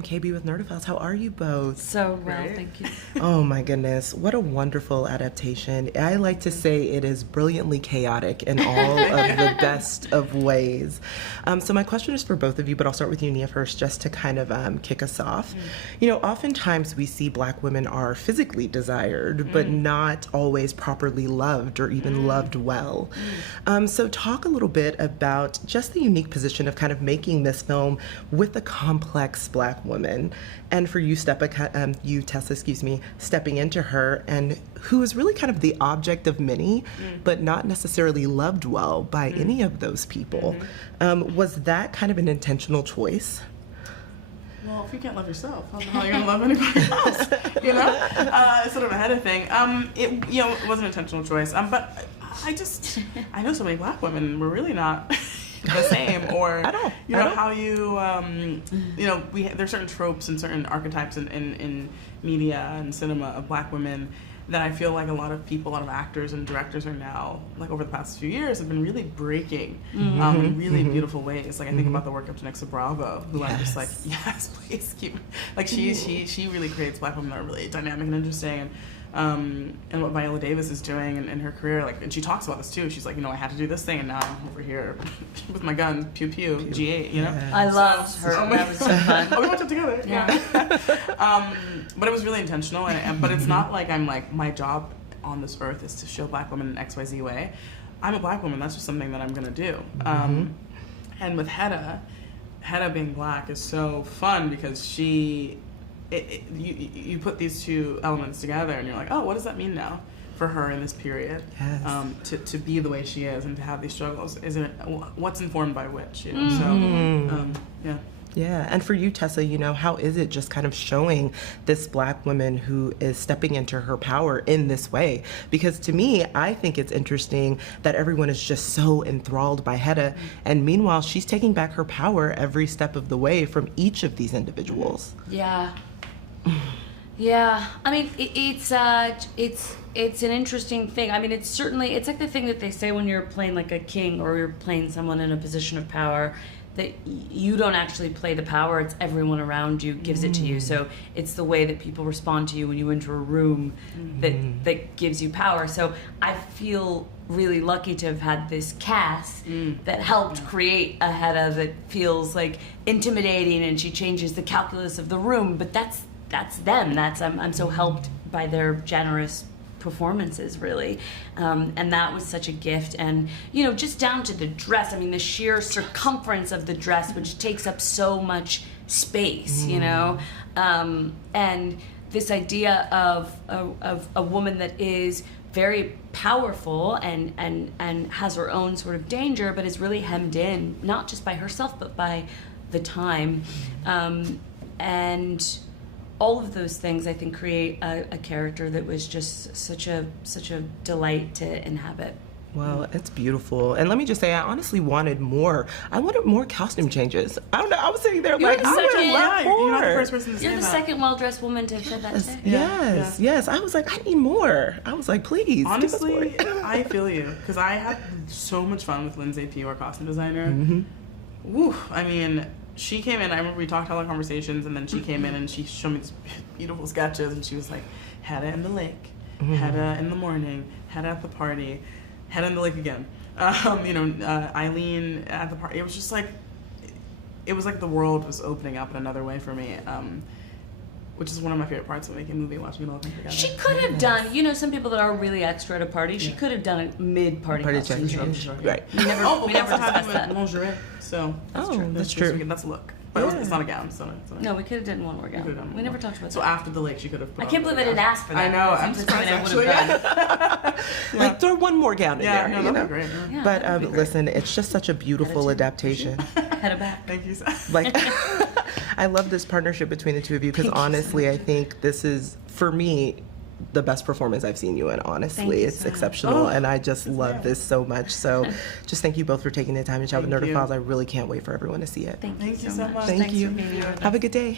I'm KB with Nerdophiles. How are you both? So well, thank you. Oh my goodness, what a wonderful adaptation. I like to say it is brilliantly chaotic in all of the best of ways. So my question is for both of you, but I'll start with you, Nia, first, just to kind of kick us off. You know, oftentimes we see Black women are physically desired, but not always properly loved or even loved well. So talk a little bit about just the unique position of kind of making this film with a complex Black woman, and for you, Tessa, stepping into her, and who is really kind of the object of many, but not necessarily loved well by any of those people. Was that kind of an intentional choice? Well, if you can't love yourself, how the hell are you gonna love anybody else? You know, it's sort of a HEDDA thing. It was an intentional choice. But I know so many Black women. We're really not the same, or how there's certain tropes and certain archetypes in media and cinema of Black women that I feel like a lot of people, a lot of actors and directors are now, like over the past few years, have been really breaking in really beautiful ways. Like I think about the work of Janexa Bravo, who I'm just like, yes, please keep. Like she really creates Black women that are really dynamic and interesting. And what Viola Davis is doing in her career, like, and she talks about this too. She's like, I had to do this thing, and now I'm over here with my gun, pew pew, G8. You know, I loved her. That was so fun. Oh, we watched it together. Yeah. But it was really intentional, but it's not like I'm like, my job on this earth is to show Black women in XYZ way. I'm a Black woman. That's just something that I'm gonna do. And with HEDDA being Black is so fun because you put these two elements together and you're like, oh, what does that mean now for her in this period? Yes. To be the way she is and to have these struggles, what's informed by which? You know? So Yeah, and for you, Tessa, how is it just kind of showing this Black woman who is stepping into her power in this way? Because to me, I think it's interesting that everyone is just so enthralled by HEDDA, and meanwhile, she's taking back her power every step of the way from each of these individuals. Yeah. Yeah, I mean, it's an interesting thing. I mean, it's like the thing that they say when you're playing like a king or you're playing someone in a position of power, that you don't actually play the power, it's everyone around you gives it to you. So it's the way that people respond to you when you enter a room that gives you power. So I feel really lucky to have had this cast that helped create a HEDDA that feels like intimidating, and she changes the calculus of the room, but that's them. I'm so helped by their generous performances, really, and that was such a gift. And just down to the dress, I mean, the sheer circumference of the dress, which takes up so much space, and this idea of a woman that is very powerful and has her own sort of danger, but is really hemmed in not just by herself but by the time, and all of those things, I think, create a character that was just such a delight to inhabit. Well, it's beautiful. And let me just say, I honestly wanted more. I wanted more costume changes. I don't know. I was sitting there like, I would have loved more. You're not the first person to say that. You're the second well-dressed woman to have said that today. Yes. I was like, I need more. I was like, please. Honestly, I feel you. Because I had so much fun with Lindsay P., our costume designer. Woo, I mean, she came in, I remember we talked all our conversations, and then she came in and she showed me these beautiful sketches, and she was like, HEDDA in the lake, HEDDA in the morning, HEDDA at the party, HEDDA in the lake again. Eileen at the party. It was just like, it was like the world was opening up in another way for me, which is one of my favorite parts of making a movie, watching it all come together. She could have done, some people that are really extra at a party, she could have done a mid-party costume change. Right. We never discussed that. Lingerie. So that's true. That's a look. But it's not a gown, so no, we could have done one more gown. We never talked about that. So after the lake, she could have put I can't believe I didn't ask for that. I know, I'm surprised actually. Like, throw one more gown in there. That'd be great. Yeah, but listen, it's just such a beautiful adaptation. HEDDA back. Thank you. Like, I love this partnership between the two of you, because honestly, I think this is, for me, the best performance I've seen you in, honestly. It's exceptional, and I just love this so much. So just thank you both for taking the time to chat with Nerdophiles. I really can't wait for everyone to see it. Thank you so much. Thank you. For being here with us. Have a good day.